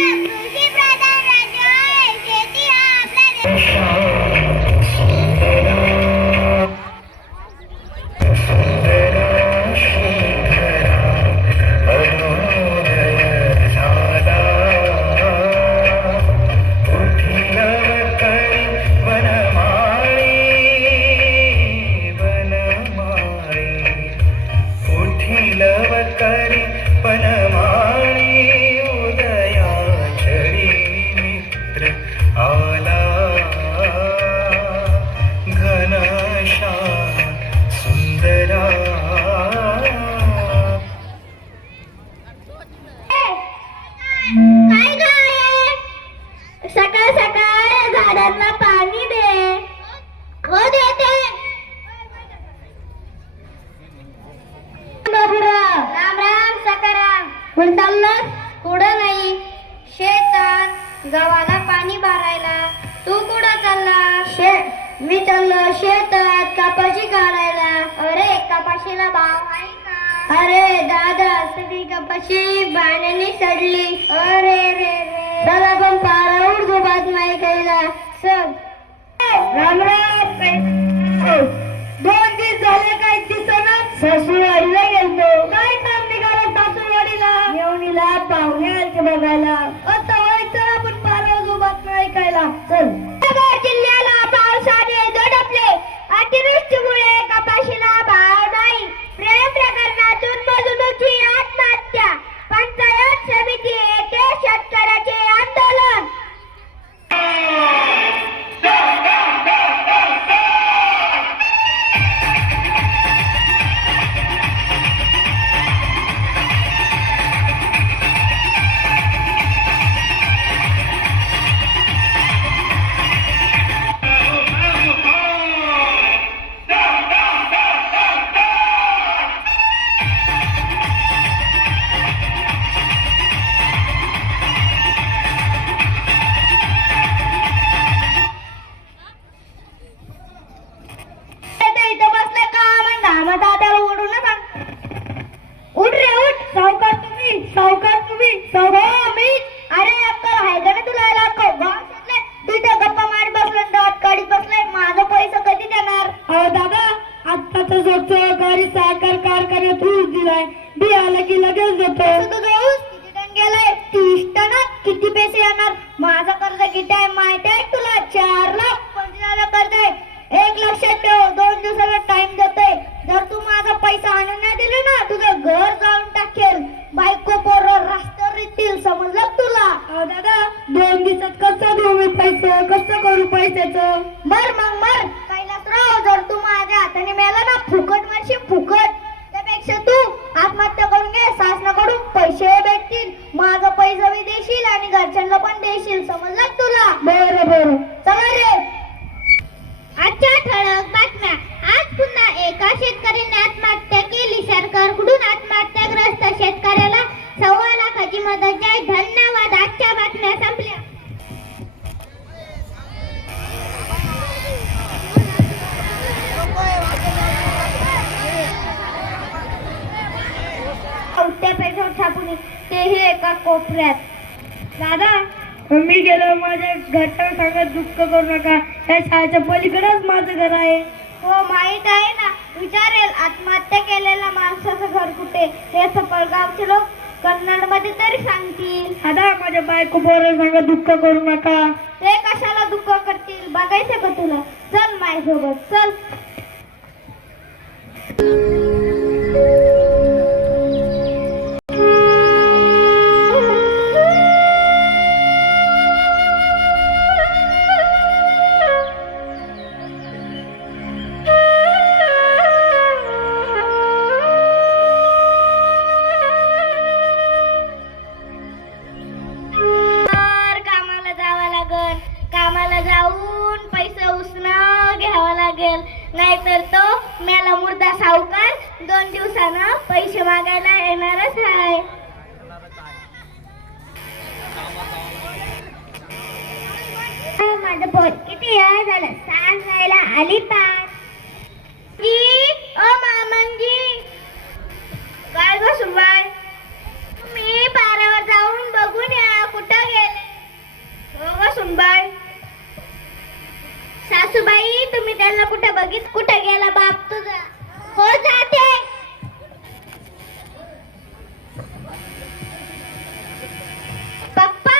कृषीप्रधान राज्य आहे. शेती हा आपला काय काय सकाळ सकाळ झाडांना पाणी दे. हो देते. राम राम सकाराम. कुठं चाललास? कुठं नाही, शेतात गव्हाला पाणी भरायला. तू कुठं चालला? मी चाललो शेतात कपाशी काढायला. अरे कपाशीला भाव आहे का? अरे दादा सगळी कपाशी पाण्याने सडली. अरे रे रे दादा पण पारावर दुबात नाही केला. सब राम राम. 2 दिवस झाले काय दिसना. सासूवाडीला गेलो. काय काम निघालं सासूवाडीला? येवणीला पाहुणे आलते बघायला. आता व्हायचं आपण पारावर दुबात नाही केला. चल जिल्ह्याला पावसाने दडपले. अतिवृष्टीमुळे कपाशीला भाव नाही. प्रेम प्रकरणातून मजुराची आत्महत्या. पंचायत समिती येथे शेतकऱ्याचे आंदोलन. किती पैसे येणार? माझा कर्ज किती आहे माहिती आहे तुला? 4,25,000 कर्ज आहे. एक लक्षात ठेव, 2 दिवसाला टाइम देतोय. जर तू माझा पैसा आणून नाही दिला ना तुझं घर जाऊन टाकेल. बायको पोरं रस्त्यावर येतील. समजलं तुला? दादा 2 दिवसात कसं देऊ मी पैसे? कसं करू पैशाचं? मर कैलासराव, जर तू माझ्या हाताने मेला ना फुकट मरशी फुकट. त्यापेक्षा तू आत्महत्या करून घे. शासनाकडून पैसे भेटतील. माझा पैसा बी देशील आणि घरच्यांना पण देशील. समजलं तुला? बरं चला रे. आजच्या ठळक बातम्या. आज पुन्हा एका शेतकऱ्याने आत्महत्या केली. सरकारकडून आत्महत्याग्रस्त शेतकऱ्याला 1.25 लाखाची मदत जाहीर. धन्यवाद. आजच्या बातम्या संपल्या. पैसा छापून तेही एका कोपऱ्यात. दादा मी गेलो. माझ्या घरच्या सांगत दुःख करू नका. या शाळेच्या पलीकडेच माझं घर आहे. हो माहित आहे ना. विचारेल आत्महत्या केलेल्या माणसाचं घर कुठे? हे सफळगावचे लोक कन्नड मध्ये तरी सांगतील. दादा माझ्या बायको पोरं सांगत दुःख करू नका. ते कशाला दुःख करतील? बघायचं का तुला? चल माझ्यासोबत चल. कामाला जाऊन पैसे उसणं घ्यावा लागेल. नाहीतर तो मेला मुर्दा सावकार 2 दिवसानं पैसे मागायला येणारच आहे. माझं पोट किती वेळा झालं सांगायला आली पाच. ओ मामंगी काय गो सुनबाई? मी पारावर जाऊन बघून या कुठं बघित कुठे गेला बाप तुझा. हो जाते. पप्पा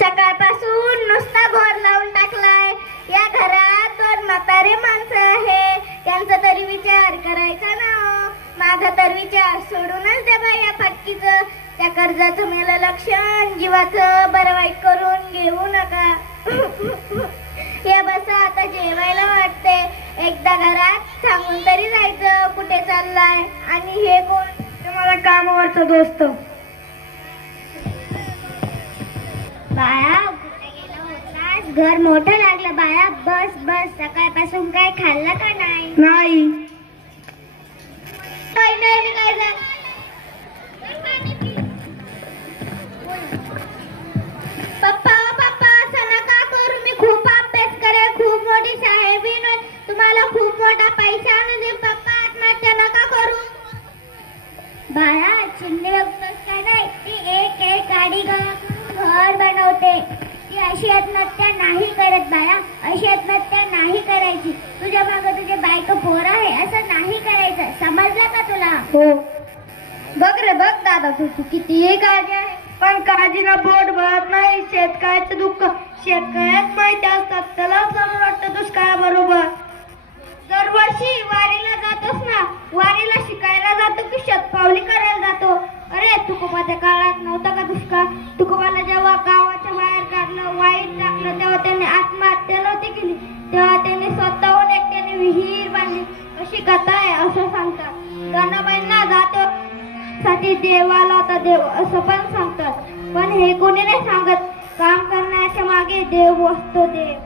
सकाळपासून नुसता घोर लावून टाकलाय. या घरात दोन म्हातारे माणसं आहे, त्यांचा तरी विचार करायचा ना. माझा तर विचार सोडूनच द्या बाई या फटकीचं. त्या कर्जाचं मेलं लक्षण, जीवाचं बरं वाईट करून घेऊ नका. या बसा आता जेवायला वाटते. एकदा घरात सांगून तरी जायचं कुठे चाललाय. आणि हे कोण? तुम्हाला कामावरचा दोस्त. बाळा कुठे गेला होतास? घर मोठं लागलं बाळा. बस बस. सकाळपासून काय खाल्लं का नाही? नाही. काही नाही. मी काय झालं? पप्पा पप्पा असं नका करू. मी खूप अभ्यास करेल, खूप मोठी साहेबीन होईल, तुम्हाला खूप मोठा पैसा आणून. पप्पा आत्महत्या नका करू. बाळा चिमणी बघतोस का नाही? ती एक एक गाडी घर बनवते. ती अशी आत्महत्या नाही करत बाळा. अशी आत्महत्या नाही करायची. तुझ्या मागं तुझे बायको पोर आहे असं नाही करायचं. समजलं का तुला? हो. बघ रे बघ दादा, तू कितीही काळजी आहे पण काळजीला पोट भरत नाही. शेतकऱ्याचं दुःख शेतकऱ्याच माहिती असतात. त्याला समोर वाटतं दुष्काळाबरोबर. दरवर्षी वारीला जातोस ना? वारीला शिकायला जातो की शतपावली करायला जातो? अरे तुकोबाच्या काळात नव्हता का दुष्काळ? तुकोबाला जेव्हा गावाच्या बाहेर काढलं, वाईट टाकलं, तेव्हा त्यांनी आत्महत्या नव्हती केली. तेव्हा त्यांनी स्वतःहून एकट्याने विहीर बांधली. अशी कथा आहे असं सांगतात. गणाबाईंना जातो साठी देव आला होता देव असं पण सांगतात. पण हे कोणी नाही सांगत. काम करण्याच्या मागे देव असतो. देव.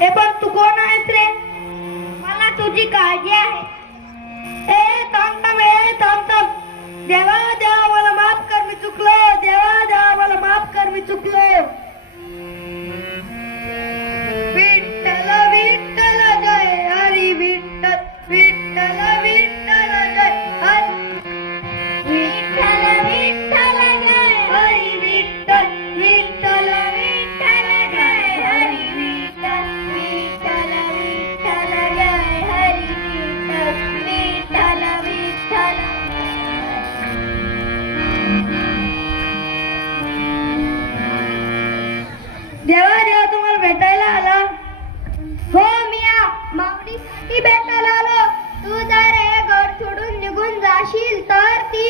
हे पण तू कोण आहेस रे? मला तुझी काळजी आहे. ए थांब थांब. ए थांब थांब. देवा देवा मला माफ कर, मी चुकलो. देवा देवा मला माफ कर, मी चुकलो. विठ्ठल विठ्ठल जय हरी विठ्ठल. विठ्ठल विठ्ठल जय हरी. विठ्ठल विठ्ठल जय हरी विठ्ठल. विठ्ठल विठ्ठल जय हरी विठ्ठल. विठ्ठल विठ्ठल जय हरी विठ्ठल. विठ्ठल विठ्ठल. देवा देवा तुम्हाला भेटायला आला. हो मी माऊलीसाठी भेटायला आलो. तू जर हे घर सोडून निघून जाशील तर ती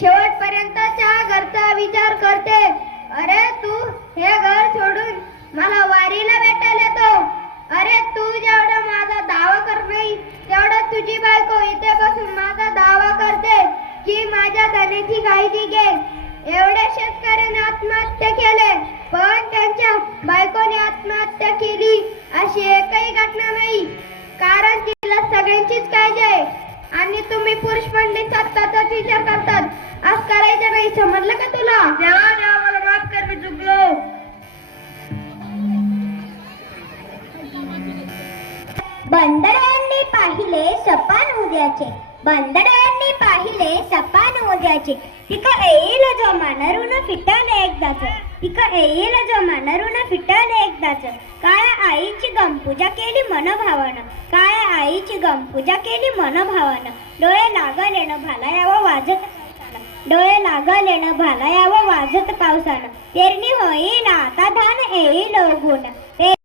शेवटपर्यंतच्या घरचा विचार करते. अरे तू हे घर सोडून मला वारीला भेटायला येतो. अरे तू जेवढा माझा दावा कर नाही तेवढा तुझी बायको इथे बसून माझा दावा करते की माझ्या धनाची काळजी घे. एवढ्या शेतकऱ्याने आत्महत्या केले पण त्यांच्या बायकोने आत्महत्या केली अशी एकही घटना नाही. कारण तिला सगळ्यांचीच काळजी आहे. आणि तुम्ही पुरुष पंडित स्वतःचाच विचार करतात. आज करायचं नाही. समजलं का तुला? देवा देवा मला माफ कर, मी चुकलो. बंदरांनी पाहिले सपान उद्याचे. बंदरांनी पाहिले सपान उद्याचे. तिका येईल जो मानरून फिटले एकदाच. तिका येईल जो मानरून फिटले एकदाच. काळ्या आईची गमपूजा केली मनभावानं. काळ्या आईची गमपूजा केली मनभावानं. डोळे लागलेन भाला यावं वाजत पावसानं. डोळे लागलेन भाला यावं वाजत पावसानं. पेरणी होईल आता धान येईल उगवून.